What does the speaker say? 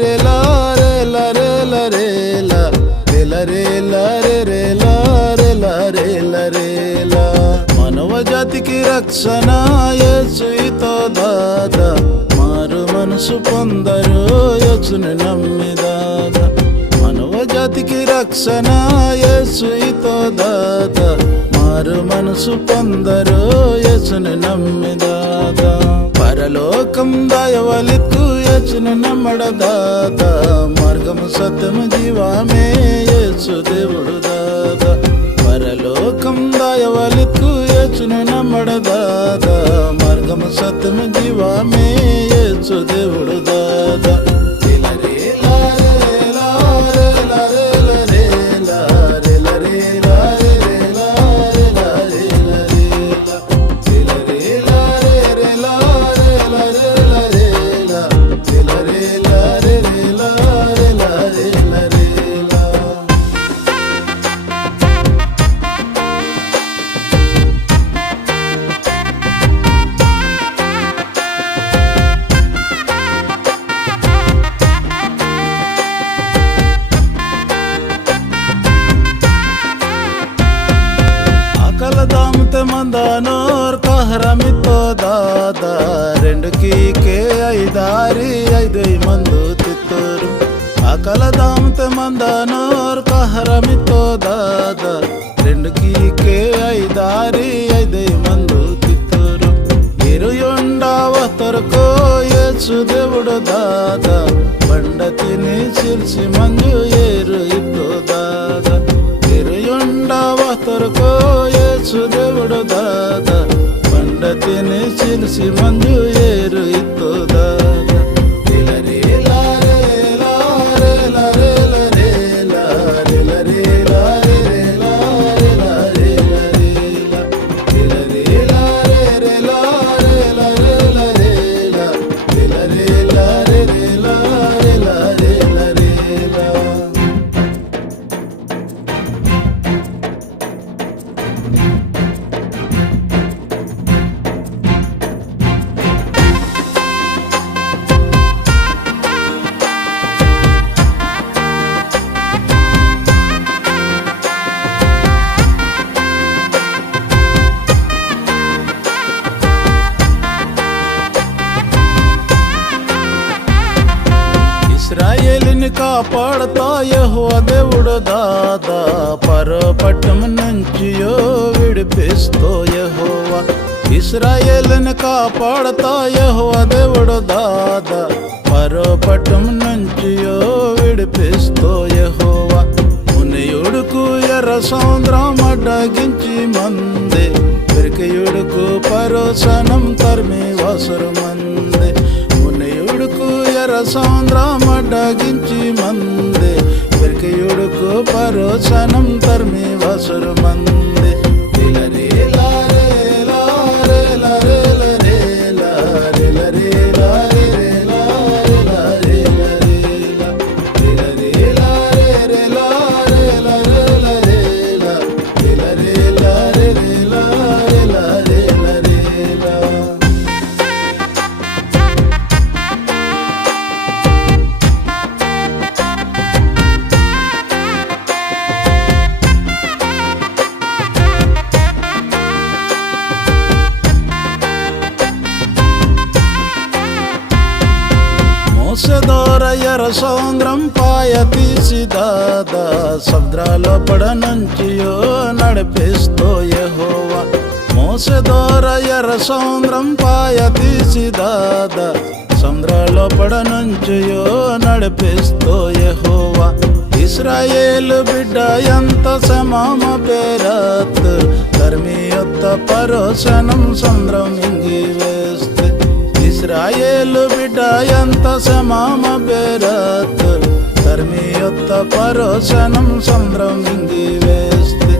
రే లా రే లా రే లా రే లా రే లా రే లా రే రే లా రే లా రే లా రే లా. మానవ జాతికి రక్షణ యేసుతో దాదా, మారు మనసు పొందరు యేసుని నమ్మి దాదా. మానవ జాతికి రక్షణ యేసుతో దాదా, మారు మనసు పొందరు యేసుని నమ్మి దాదా. పరలోకం దాయవలిక్కు యేసుని నమ్మడ దాదా, మార్గము సత్యము జీవమే యేసు దేవుడు దాదా. పరలోకం దాయవలిక్కు యేసుని నమ్మడ దాదా, మార్గము సత్యము జీవమే యేసు దేవుడు దాదా. కలదామతే మందానోర్ కహరమితో దాదా, రెండుకి కే ఐదారి ఐదు మందు తిత్తూరు. ఆ కలదామతే మందానోర్ కహరమితో దాదా, రెండుకి కే ఐదారి ఐదు మందు తిత్తూరు. ఇరుయుండవతరకో యేసు దేవుడు దాదా, బండ తిని సిరిసి మంజు ఏరు ఇద్దు దాదా. ఇరుయుండవతరకో యేసు దేవుడు దాదా, బండ తిని సిరిసి మంజు ఏరు ఇద్దు దాదా. ఇశ్రాయేలుని కాపాడతా యెహోవా దేవుడు దాదా, పరో పట్టం నుంచి విడిపిస్తో యెహోవా. ఇశ్రాయేలుని కాపాడతా యెహోవా దేవుడు దాదా, పరో పట్టం నుంచి విడిపిస్తో యెహోవా. మునియుడుకు ఎర్ర సముద్రం అడ్డగించి మందే, పెరికయుడుకు పరోసనం తర్మి వసరు మందే. మునియుడుకు ఎర్ర సముద్రం అడ్డగించి మందే, పెరికయుడుకు పరోసనం తర్మి వసరు మందే. మోసెదోర ఎర్ర సముద్రం పాయ తీసి దాదా, సముద్రాల పడ నుంచి నడిపిస్తో యెహోవా. మోసెదోర ఎర్ర సముద్రం పాయ తీసి దాదా, సముద్రాల పడ నుంచి నడిపిస్తో యెహోవా. ఇశ్రాయేలు బిడ్డ ఎంత సమామ పేరత్, ధర్మి యొక్క పరోసనం సముద్రం ఇంగి వేస్తే. ఇశ్రాయేలు బిడ్డ ఎంత సమామ పేరత్, ధర్మి యొక్క పరోసనం సముద్రం ఇంగి వేస్తే.